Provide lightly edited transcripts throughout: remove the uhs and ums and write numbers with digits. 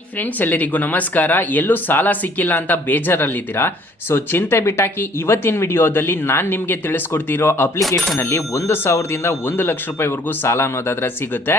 Friends ಎಲ್ಲರಿಗೂ ನಮಸ್ಕಾರ. ಎಲ್ಲೂ ಸಾಲ ಸಿಕ್ಕಿಲ್ಲ ಅಂತ ಬೇಜಾರಲ್ಲಿದ್ದೀರಾ? ಸೊ ಚಿಂತೆ ಬಿಟ್ಟಾಕಿ ಇವತ್ತಿನ ವಿಡಿಯೋದಲ್ಲಿ ನಾನು ನಿಮಗೆ ತಿಳಿಸ್ಕೊಡ್ತಿರೋ ಅಪ್ಲಿಕೇಶನಲ್ಲಿ 1,000ದಿಂದ 1,00,000 ರೂಪಾಯಿವರೆಗೂ ಸಾಲ ಅನ್ನೋದಾದ್ರೆ ಸಿಗುತ್ತೆ.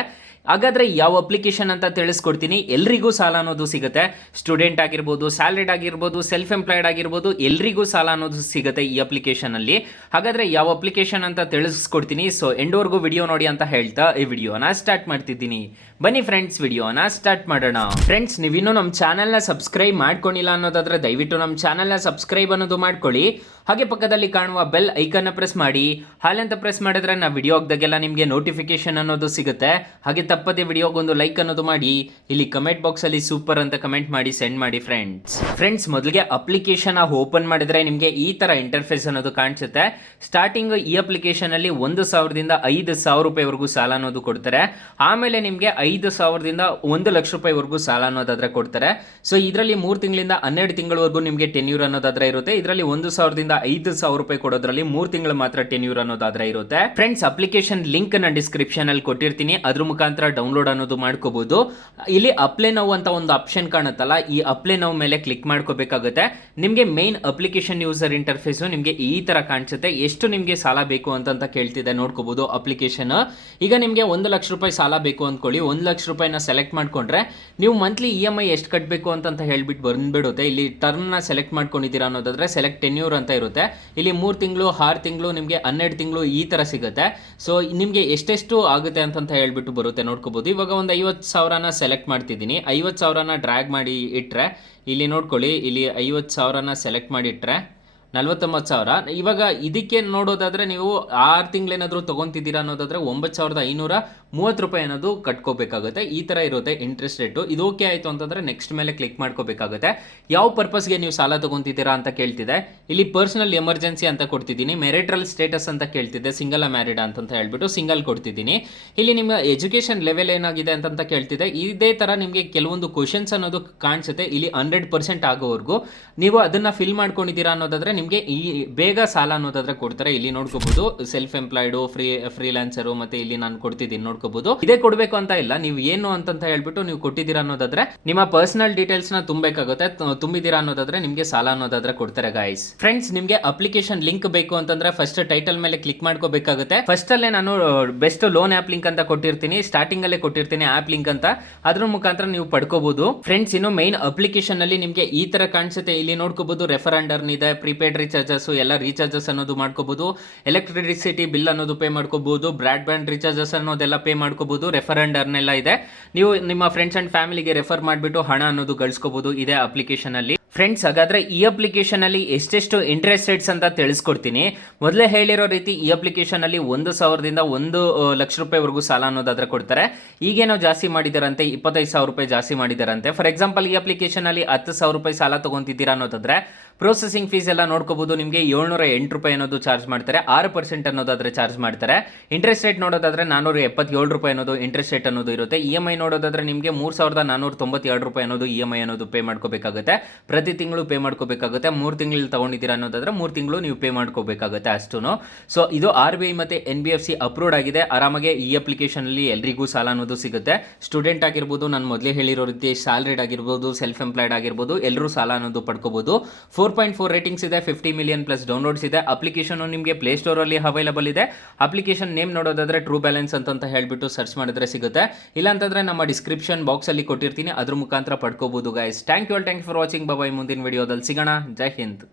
ಹಾಗಾದರೆ ಯಾವ ಅಪ್ಲಿಕೇಶನ್ ಅಂತ ತಿಳಿಸ್ಕೊಡ್ತೀನಿ. ಎಲ್ರಿಗೂ ಸಾಲ ಅನ್ನೋದು ಸಿಗುತ್ತೆ. ಸ್ಟೂಡೆಂಟ್ ಆಗಿರ್ಬೋದು, ಸ್ಯಾಲರಿಡ್ ಆಗಿರ್ಬೋದು, ಸೆಲ್ಫ್ ಎಂಪ್ಲಾಯ್ಡ್ ಆಗಿರ್ಬೋದು, ಎಲ್ರಿಗೂ ಸಾಲ ಅನ್ನೋದು ಸಿಗುತ್ತೆ ಈ ಅಪ್ಲಿಕೇಶನಲ್ಲಿ. ಹಾಗಾದರೆ ಯಾವ ಅಪ್ಲಿಕೇಶನ್ ಅಂತ ತಿಳಿಸ್ಕೊಡ್ತೀನಿ. ಸೊ ಎಂಡ್ವರೆಗೂ ವಿಡಿಯೋ ನೋಡಿ ಅಂತ ಹೇಳ್ತಾ ಈ ವಿಡಿಯೋನ ಸ್ಟಾರ್ಟ್ ಮಾಡ್ತಿದ್ದೀನಿ. ಬನ್ನಿ ಫ್ರೆಂಡ್ಸ್, ವಿಡಿಯೋನ ಸ್ಟಾರ್ಟ್ ಮಾಡೋಣ. ಫ್ರೆಂಡ್ಸ್, ನೀವಿನ್ನೂ ನಮ್ಮ ಚಾನಲ್ನ ಸಬ್ಸ್ಕ್ರೈಬ್ ಮಾಡ್ಕೊಂಡಿಲ್ಲ ಅನ್ನೋದಾದ್ರೆ ದಯವಿಟ್ಟು ನಮ್ಮ ಚಾನಲ್ನ ಸಬ್ಸ್ಕ್ರೈಬ್ ಅನ್ನೋದು ಮಾಡ್ಕೊಳ್ಳಿ. ಹಾಗೆ ಪಕ್ಕದಲ್ಲಿ ಕಾಣುವ ಬೆಲ್ ಐಕನ್ನ ಪ್ರೆಸ್ ಮಾಡಿ. ಹಾಲಂತ ಪ್ರೆಸ್ ಮಾಡಿದ್ರೆ ನಾವು ವಿಡಿಯೋ ಹಾಕ್ದಾಗೆಲ್ಲ ನಿಮಗೆ ನೋಟಿಫಿಕೇಶನ್ ಅನ್ನೋದು ಸಿಗುತ್ತೆ. ಹಾಗೆ ತಪ್ಪದೆ ವಿಡಿಯೋಗೊಂದು ಲೈಕ್ ಅನ್ನೋದು ಮಾಡಿ. ಇಲ್ಲಿ ಕಮೆಂಟ್ ಬಾಕ್ಸಲ್ಲಿ ಸೂಪರ್ ಅಂತ ಕಮೆಂಟ್ ಮಾಡಿ ಸೆಂಡ್ ಮಾಡಿ ಫ್ರೆಂಡ್ಸ್. ಮೊದಲಿಗೆ ಅಪ್ಲಿಕೇಶನ್ ಓಪನ್ ಮಾಡಿದ್ರೆ ನಿಮಗೆ ಈ ಥರ ಇಂಟರ್ಫೇಸ್ ಅನ್ನೋದು ಕಾಣಿಸುತ್ತೆ. ಸ್ಟಾರ್ಟಿಂಗ್ ಈ ಅಪ್ಲಿಕೇಶನಲ್ಲಿ 1,000ದಿಂದ 5,000 ರೂಪಾಯಿವರೆಗೂ ಸಾಲ ಅನ್ನೋದು ಕೊಡ್ತಾರೆ. ಆಮೇಲೆ ನಿಮಗೆ 5,000ದಿಂದ 1,00,000 ರೂಪಾಯಿವರೆಗೂ ಸಾಲ ಅನ್ನೋದಾದ್ರೆ ಕೊಡ್ತಾರೆ. ಸೊ ಇದರಲ್ಲಿ 3 ತಿಂಗಳಿಂದ 12 ತಿಂಗಳವರೆಗೂ ನಿಮಗೆ ಟೆನ್ಯೂರ್ ಅನ್ನೋದಾದ್ರೆ ಇರುತ್ತೆ. ಇದರಲ್ಲಿ 1,000ದಿಂದ 5,000 ರೂಪಾಯಿ ಕೊಡೋದ್ರಲ್ಲಿ 3 ತಿಂಗಳು ಮಾತ್ರ ಟೆನ್ಯೂರ್ ಅನ್ನೋದಾದ್ರೆ ಇರುತ್ತೆ. ಫ್ರೆಂಡ್ಸ್, ಅಪ್ಲಿಕೇಶನ್ ಲಿಂಕ್ ನ ಡಿಸ್ಕ್ರಿಪ್ಷನ್ ಅಲ್ಲಿ ಕೊಟ್ಟಿರ್ತೀನಿ. ಅದ್ರ ಮುಖಾಂತರ ಡೌನ್ಲೋಡ್ ಅನ್ನೋದು ಮಾಡ್ಕೋಬಹುದು. ಇಲ್ಲಿ ಅಪ್ಲೈ ನೌ ಅಂತ ಒಂದು ಆಪ್ಷನ್ ಕಾಣುತ್ತಲ್ಲ, ಈ ಅಪ್ಲೈ ನೌ ಮೇಲೆ ಕ್ಲಿಕ್ ಮಾಡ್ಕೋಬೇಕಾಗುತ್ತೆ. ನಿಮಗೆ ಮೇನ್ ಅಪ್ಲಿಕೇಶನ್ ಯೂಸರ್ ಇಂಟರ್ಫೇಸ್ ನಿಮಗೆ ಈ ತರ ಕಾಣಿಸುತ್ತೆ. ಎಷ್ಟು ನಿಮಗೆ ಸಾಲ ಬೇಕು ಅಂತ ಕೇಳ್ತಿದೆ ನೋಡ್ಕೋಬಹುದು ಅಪ್ಲಿಕೇಶನ್. ಈಗ ನಿಮಗೆ 1,00,000 ರೂಪಾಯಿ ಸಾಲ ಬೇಕು ಅಂದ್ಕೊಳ್ಳಿ. 1,00,000 ರೂಪಾಯಿನ ಸೆಲೆಕ್ಟ್ ಮಾಡ್ಕೊಂಡ್ರೆ ನೀವು ಮಂತ್ಲಿ EMI ಎಷ್ಟು ಕಟ್ಟಬೇಕು ಅಂತ ಹೇಳ್ಬಿಟ್ಟು ಬಂದ್ಬಿಡುತ್ತೆ. ಇಲ್ಲಿ ಟರ್ಮ್ ನ ಸೆಲೆಕ್ಟ್ ಮಾಡ್ಕೊಂಡಿದ್ದೀರಾ ಅನ್ನೋದಾದ್ರೆ ಸೆಲೆಕ್ಟ್ ಟೆನ್ಯೂರ್ ಅಂತ ಇರುತ್ತೆ. ಇಲ್ಲಿ 3 ತಿಂಗಳು, 6 ತಿಂಗಳು, ನಿಮಗೆ 12 ತಿಂಗಳು ಈ ತರ ಸಿಗುತ್ತೆ. ಸೊ ನಿಮಗೆ ಎಷ್ಟೆಷ್ಟು ಆಗುತ್ತೆ ಅಂತ ಹೇಳ್ಬಿಟ್ಟು ಬರುತ್ತೆ ನೋಡ್ಕೋಬಹುದು. ಇವಾಗ ಒಂದು 50,000ನ ಸೆಲೆಕ್ಟ್ ಮಾಡ್ತಿದ್ದೀನಿ. 50,000ನ ಡ್ರ್ಯಾಗ್ ಮಾಡಿ ಇಟ್ರೆ ಇಲ್ಲಿ ನೋಡ್ಕೊಳ್ಳಿ, ಇಲ್ಲಿ 50,000ನ ಸೆಲೆಕ್ಟ್ ಮಾಡಿ ಇಟ್ರೆ 49,000. ಇವಾಗ ಇದಕ್ಕೆ ನೋಡೋದಾದ್ರೆ ನೀವು 6 ತಿಂಗಳೇನಾದರೂ ತೊಗೊತಿದ್ದೀರಾ ಅನ್ನೋದಾದ್ರೆ 9,530 ರೂಪಾಯಿ ಅನ್ನೋದು ಕಟ್ಕೋಬೇಕಾಗುತ್ತೆ. ಈ ಥರ ಇರುತ್ತೆ ಇಂಟ್ರೆಸ್ಟ್ ರೇಟು. ಇದು ಓಕೆ ಆಯಿತು ಅಂತಂದರೆ ನೆಕ್ಸ್ಟ್ ಮೇಲೆ ಕ್ಲಿಕ್ ಮಾಡ್ಕೋಬೇಕಾಗುತ್ತೆ. ಯಾವ ಪರ್ಪಸ್ಗೆ ನೀವು ಸಾಲ ತೊಗೊತಿದ್ದೀರಾ ಅಂತ ಕೇಳ್ತಿದೆ. ಇಲ್ಲಿ ಪರ್ಸನಲ್ ಎಮರ್ಜೆನ್ಸಿ ಅಂತ ಕೊಡ್ತಿದ್ದೀನಿ. ಮೆರಿಟಲ್ ಸ್ಟೇಟಸ್ ಅಂತ ಕೇಳ್ತಿದ್ದೆ. ಸಿಂಗಲ್ ಮ್ಯಾರಿಡ್ ಅಂತ ಹೇಳ್ಬಿಟ್ಟು ಸಿಂಗಲ್ ಕೊಡ್ತಿದ್ದೀನಿ. ಇಲ್ಲಿ ನಿಮ್ಮ ಎಜುಕೇಷನ್ ಲೆವೆಲ್ ಏನಾಗಿದೆ ಅಂತ ಕೇಳ್ತಿದೆ. ಇದೇ ಥರ ನಿಮಗೆ ಕೆಲವೊಂದು ಕ್ವಶನ್ಸ್ ಅನ್ನೋದು ಕಾಣಿಸುತ್ತೆ. ಇಲ್ಲಿ 100% ಆಗೋವರೆಗೂ ನೀವು ಅದನ್ನು ಫಿಲ್ ಮಾಡ್ಕೊಂಡಿದ್ದೀರಾ ಅನ್ನೋದಾದ್ರೆ ನಿಮಗೆ ಈ ಬೇಗ ಸಾಲ ಅನ್ನೋದಾದ್ರೆ ಕೊಡ್ತಾರೆ. ಇಲ್ಲಿ ನೋಡ್ಕೋಬಹುದು ಸೆಲ್ಫ್ ಎಂಪ್ಲಾಯ್ಡು, ಫ್ರೀಲಾನ್ಸರು, ಮತ್ತೆ ಇಲ್ಲಿ ನಾನು ಕೊಡ್ತಿದ್ದೀನಿ ನೋಡ್ಕೋಬಹುದು. ಇದೇ ಕೊಡಬೇಕು ಅಂತ ಇಲ್ಲ, ನೀವು ಏನು ಅಂತ ಹೇಳ್ಬಿಟ್ಟು ನೀವು ಕೊಟ್ಟಿದ್ದೀರಾ ಅನ್ನೋದಾದ್ರೆ ನಿಮ್ಮ ಪರ್ಸನಲ್ ಡೀಟೇಲ್ಸ್ ನ ತುಂಬಬೇಕಾಗುತ್ತೆ. ತುಂಬಿದ್ದೀರಾ ಅನ್ನೋದಾದ್ರೆ ನಿಮಗೆ ಸಾಲ ಅನ್ನೋದಾದ್ರೆ ಕೊಡ್ತಾರೆ ಗಾಯ್ಸ್. ಫ್ರೆಂಡ್ಸ್, ನಿಮಗೆ ಅಪ್ಲಿಕೇಶನ್ ಲಿಂಕ್ ಬೇಕು ಅಂತಂದ್ರೆ ಫಸ್ಟ್ ಟೈಟಲ್ ಮೇಲೆ ಕ್ಲಿಕ್ ಮಾಡ್ಕೋಬೇಕಾಗುತ್ತೆ. ಫಸ್ಟ್ ಅಲ್ಲೇ ನಾನು ಬೆಸ್ಟ್ ಲೋನ್ ಆಪ್ ಲಿಂಕ್ ಅಂತ ಕೊಟ್ಟಿರ್ತೀನಿ. ಸ್ಟಾರ್ಟಿಂಗ್ ಅಲ್ಲೇ ಕೊಟ್ಟಿರ್ತೀನಿ ಆಪ್ ಲಿಂಕ್ ಅಂತ. ಅದ್ರ ಮುಖಾಂತರ ನೀವು ಪಡ್ಕೋಬಹುದು. ಫ್ರೆಂಡ್ಸ್, ಇನ್ನು ಮೈನ್ ಅಪ್ಲಿಕೇಶನ್ ಅಲ್ಲಿ ನಿಮಗೆ ಈ ತರ ಕಾಣಿಸುತ್ತೆ. ಇಲ್ಲಿ ನೋಡ್ಕೋಬಹುದು ರೆಫರ್ ಇದೆ, ಪ್ರಿಪೇಡ್ ರೀಚಾರ್ಜಸ್ ಎಲ್ಲ ರೀಚಾರ್ಜಸ್ ಅನ್ನೋದು ಮಾಡ್ಕೋಬಹುದು. ಎಲೆಕ್ಟ್ರಿಸಿಟಿ ಬಿಲ್ ಅನ್ನೋದು ಪೇ ಮಾಡ್ಕೋಬಹುದು. ಬ್ರಾಡ್ಬ್ಯಾಂಡ್ ರೀಚಾರ್ಜಸ್ ಅನ್ನೋದೆಲ್ಲ ಪೇ ಮಾಡ್ಕೋಬಹುದು. ರೆಫರ್ ಅಂಡ್ ಅರ್ನ್ ಎಲ್ಲ ಇದೆ. ನೀವು ನಿಮ್ಮ ಫ್ರೆಂಡ್ಸ್ ಅಂಡ್ ಫ್ಯಾಮಿಲಿಗೆ ರೆಫರ್ ಮಾಡಿಬಿಟ್ಟು ಹಣ ಅನ್ನೋದು ಗಳಿಸ್ಕೋಬಹುದು ಇದೆ ಅಪ್ಲಿಕೇಶನ್ ಅಲ್ಲಿ. ಫ್ರೆಂಡ್ಸ್, ಹಾಗಾದ್ರೆ ಈ ಅಪ್ಲಿಕೇಶನ್ ಅಲ್ಲಿ ಎಷ್ಟೆಷ್ಟು ಇಂಟ್ರೆಸ್ಟ್ ರೇಟ್ಸ್ ಅಂತ ತಿಳಿಸ್ಕೊಡ್ತೀನಿ. ಮೊದಲೇ ಹೇಳಿರೋ ರೀತಿ ಈ ಅಪ್ಲಿಕೇಶನ್ ಅಲ್ಲಿ 1,000ದಿಂದ 1,00,000 ರೂಪಾಯಿವರೆಗೂ ಸಾಲ ಅನ್ನೋದಾದ್ರೆ ಕೊಡ್ತಾರೆ. ಈಗೇನೋ ಜಾಸ್ತಿ ಮಾಡಿದಾರಂತೆ, 25,000 ರೂಪಾಯಿ ಜಾಸ್ತಿ ಮಾಡಿದಾರಂತೆ. ಫಾರ್ ಎಕ್ಸಾಂಪಲ್, ಈ ಅಪ್ಲಿಕೇಶನ್ ಅಲ್ಲಿ 10,000 ರೂಪಾಯಿ ಸಾಲ ತಗೊಂತಿದ್ದೀರಾ ಅನ್ನೋದಾದ್ರೆ ಪ್ರೊಸೆಸಿಂಗ್ ಫೀಸ್ ಎಲ್ಲ ನೋಡ್ಕೋಬಹುದು. ನಿಮಗೆ 708 ರೂಪಾಯಿ ಅನ್ನೋದು ಚಾರ್ಜ್ ಮಾಡ್ತಾರೆ. 6% ಅನ್ನೋದಾದ್ರೆ ಚಾರ್ಜ್ ಮಾಡ್ತಾರೆ. ಇಂಟ್ರೆಸ್ಟ್ ರೇಟ್ ನೋಡೋದಾದ್ರೆ 477 ರೂಪಾಯಿ ಅನ್ನೋದು ಇಂಟ್ರೆಸ್ಟ್ ರೇಟ್ ಅನ್ನೋದು ಇರುತ್ತೆ. EMI ನೋಡೋದಾದ್ರೆ ನಿಮಗೆ 3,492 ರೂಪಾಯಿ ಅನ್ನೋದು EMI ಅನ್ನೋದು ಪೇ ಮಾಡ್ಕೋಬೇಕಾಗುತ್ತೆ. ಪ್ರತಿ ತಿಂಗಳು ಪೇ ಮಾಡ್ಕೋಬೇಕಾಗುತ್ತೆ. 3 ತಿಂಗಳು ತಗೊಂಡಿದ್ದೀರಾ ಅನ್ನೋದಾದ್ರೆ 3 ತಿಂಗಳು ನೀವು ಪೇ ಮಾಡ್ಕೋಬೇಕಾಗುತ್ತೆ ಅಷ್ಟು. ಸೊ ಇದು RBI ಮತ್ತೆ NBFC ಅಪ್ರೂವ್ಡ್ ಆಗಿದೆ. ಆರಾಮಾಗಿ ಈ ಅಪ್ಲಿಕೇಶನ್ ಅಲ್ಲಿ ಎಲ್ರಿಗೂ ಸಾಲ ಅನ್ನೋದು ಸಿಗುತ್ತೆ. ಸ್ಟೂಡೆಂಟ್ ಆಗಿರ್ಬೋದು, ನಾನು ಮೊದಲೇ ಹೇಳಿರೋ ರೀತಿ ಸ್ಯಾಲರಿಡ್ ಆಗಿರ್ಬೋದು, ಸೆಲ್ಫ್ ಎಂಪ್ಲಾಯ್ಡ್ ಆಗಿರ್ಬೋದು, ಎಲ್ಲರೂ ಸಾಲ ಅನ್ನೋದು ಪಡ್ಕೋಬಹುದು. 4.4 ರೇಟಿಂಗ್ಸ್ ಇದೆ, 50 ಮಿಲಿಯನ್ ಪ್ಲಸ್ ಡೌನ್ಲೋಡ್ಸ್ ಇದೆ. ಅಪ್ಲಿಕೇಶನ್ ನಿಮಗೆ ಪ್ಲೇ ಸ್ಟೋರ್ ಅಲ್ಲಿ ಅವೈಲಬಲ್ ಇದೆ. ಅಪ್ಲಿಕೇಶನ್ ನೇಮ್ ನೋಡೋದಾದ್ರೆ ಟ್ರೂ ಬ್ಯಾಲೆನ್ಸ್ ಅಂತ ಹೇಳ್ಬಿಟ್ಟು ಸರ್ಚ್ ಮಾಡಿದ್ರೆ ಸಿಗುತ್ತೆ. ಇಲ್ಲ ಅಂತಂದ್ರೆ ನಮ್ಮ ಡಿಸ್ಕ್ರಿಪ್ಷನ್ ಬಾಕ್ಸ್ ಅಲ್ಲಿ ಕೊಟ್ಟಿರ್ತೀನಿ, ಅದ್ರ ಮುಖಾಂತರ ಪಡ್ಕೋಬಹುದು guys. Thank you for watching. Bye. ಮುಂದಿನ ವಿಡಿಯೋದಲ್ಲಿ ಸಿಗೋಣ. ಜೈ ಹಿಂದ್.